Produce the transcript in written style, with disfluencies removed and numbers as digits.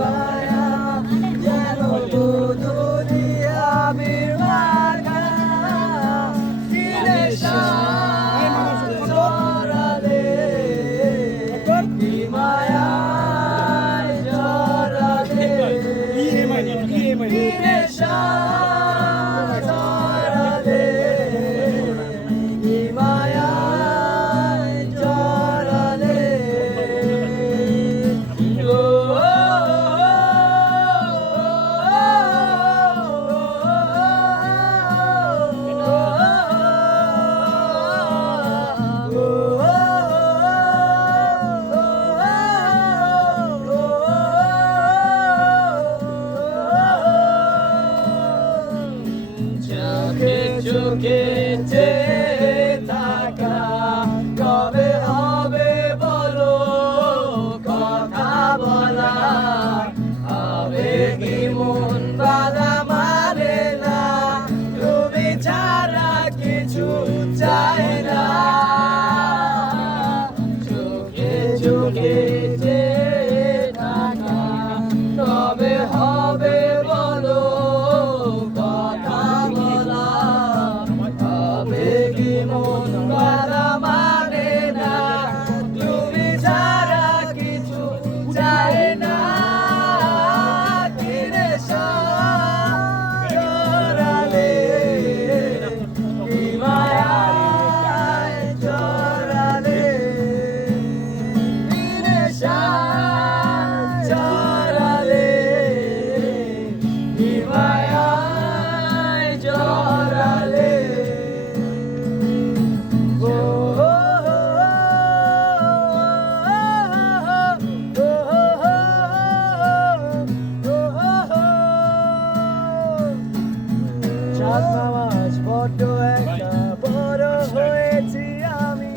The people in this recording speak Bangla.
মায়া যেন দুনিয়াবির মার্কা কি নেশা জড়ালে কি মায়ায় জড়ালে কি নেশা জড়ালে কি মায়ায় জড়ালে চোখে চোখে চেয়ে থাকা কবে হবে বলো কথা বলা আবেগী মন বাধা মারে না তুমি ছাড়া কিছু চাই না চোখে চোখে চেয়ে থাকা কবে হবে বলো কথা বলা আবেগী মন বাধা মানে না তুমি ছাড়া কিছু চাই না কি নেশা জড়ালে কি মায়ায় জড়ালে কি নেশা জড়ালে কি মায়ায় জড়ালে চাঁদ মামা বড্ড একটা বড় হয়েছি আমি